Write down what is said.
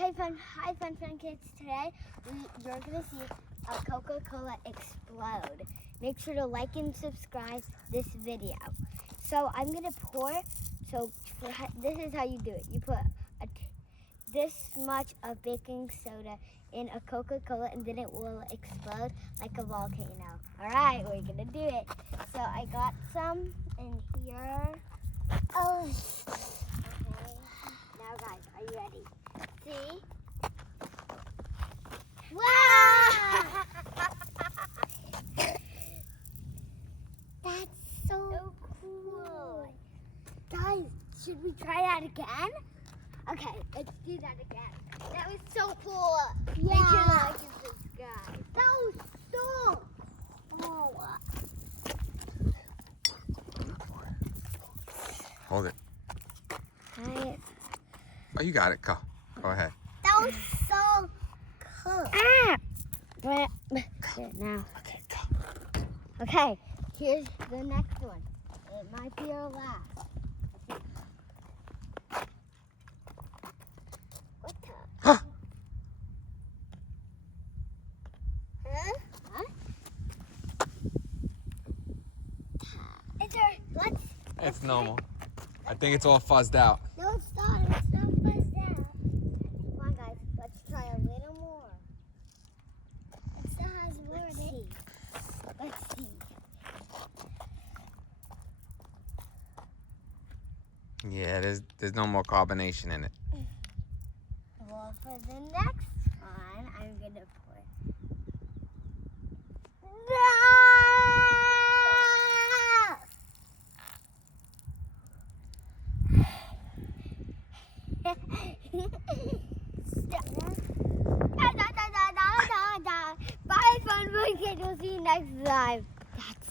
Hi fun kids. Today you're gonna see a Coca-Cola explode. Make sure to like and subscribe this video. So I'm gonna pour. This is how you do it. You put this much of baking soda in a Coca-Cola, and then it will explode like a volcano. All right, we're gonna do it. So I got some in here. Oh. Okay. Now guys, are you ready? See? Wow! That's so cool. Guys, should we try that again? Okay, let's do that again. That was so cool. Yeah. Make sure to like and subscribe. That was so cool. Hold it. Hi. Oh, you got it. Go ahead. That was so cool. Ah! Now. Okay, go. Okay, here's the next one. It might be our last. What the? Huh? Huh? Is there, It's normal. I think it's all fuzzed out. No, it's not. It's not buzzed out. Come on, guys. Let's try a little more. It still has more in it. Let's see. Yeah, there's no more carbonation in it. Well, for the next one, I'm gonna pour. Bye, fun kids. We'll see you next time. That's